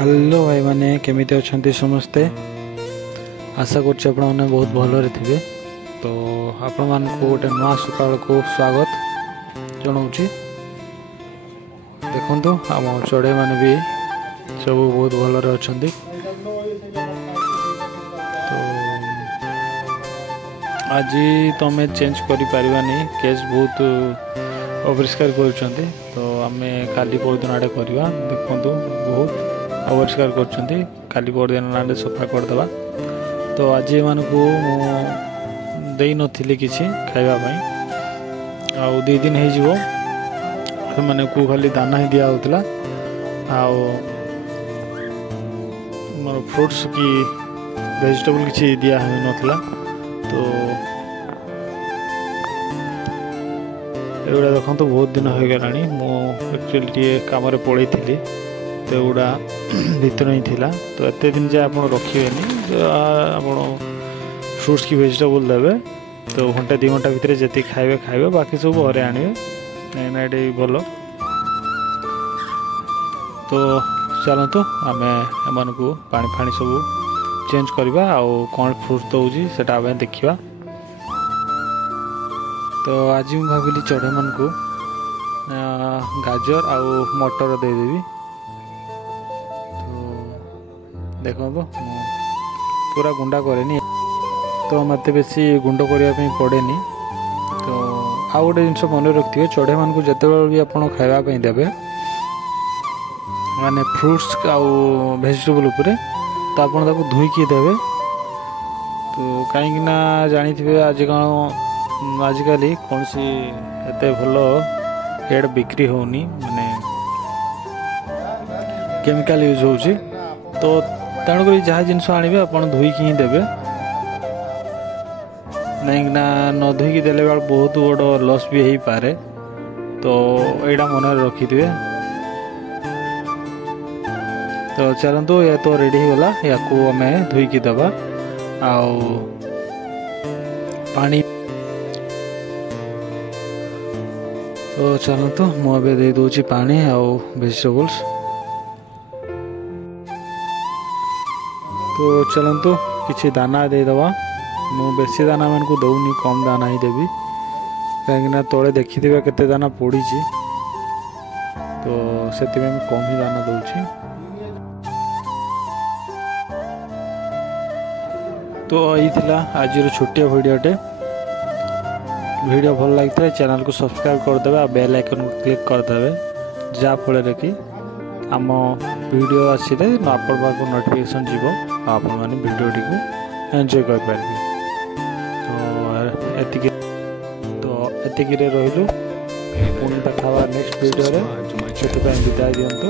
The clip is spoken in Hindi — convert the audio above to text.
हेलो भाई मैंने केमिति अच्छा समस्ते आशा कर बहुत भलरे थे। तो आपण मान गोटे नुआ सकाल को स्वागत जनाऊँगी। देखो आम चढ़ई मैंने भी सब बहुत भलरे अच्छा। तो आज तो आम चेंज करें केस बहुत अपरिष्कार कर। तो आम काली परदिन आड़े करवा देखु बहुत अपरिष्कार करी परदिन आड़े सफा करदे। तो आज मान को दे नी कि खावाई आउ 2 दिन हो मैंने को खाली दाना ही दिया होता मोर फ्रूट्स की वेजिटेबल किसी दिया नाला। तो एगुड़ा देखो बहुत दिन हो गला एक्चुअली टे कम पड़े थी तो एगुड़ा भर ही थिला। तो एत दिन जाए आप रखे आप फ्रूट्स की वेजिटेबल देवे तो घंटे 2 घंटा भितर जी खाइबे खाइबे बाकी सब घरे आने ये भल। तो चलतु आम एम को पानी फाणी सब चेंज करवा आउ कौन फ्रूट दूसरी से देखा। तो आज मुझे भाविली चढ़ई मान को गाजर आउ मटर देदेवी। तो देखो पूरा गुंडा करे तो मत बेसी गुंड करने पड़ेनी। तो आउ गोटे जिन मन रखिए चढ़ई मान को जिते भी आप खावाई देवे माने फ्रूट्स आउ वेजिटेबल उपरे तो आप धुईकी देवे। तो कहीं जानी थे आज कौन आजिकल कौन सी एत भल हेड बिक्री होनी माने केमिकल यूज होची। तो तेणुक जहाँ जिन आने आप धुईकी ही देवे नहीं न धुईकी देले बहुत बड़ लॉस भी हो पारे। तो यहाँ मन रखिथे। तो चलतु या तो रेडी होगा या आम धुईकी दबा आउ पानी। तो चलतु मुझे दे दूची पानी आउ वेजिटेबल्स। तो चलतु किसी दाना देदवा मु बेसी दाना मान को दौनी कम दाना ही देवी कहीं तले देखिथे केते दाना पड़ी। तो से कम ही दाना दूची। तो यही आज छोटिया वीडियोटे वीडियो भल लगी है चैनल को सब्सक्राइब करदे आ बेल आइकन को क्लिक करदे जहाँफल कि आम वीडियो आसिले आपण पाक नोटिफिकेशन जीव आपण मैंने वीडियो को एंजॉय कर पारे। तो एतिक रही पुणी देखा नेक्स्ट वीडियो से विदाय दिंतु।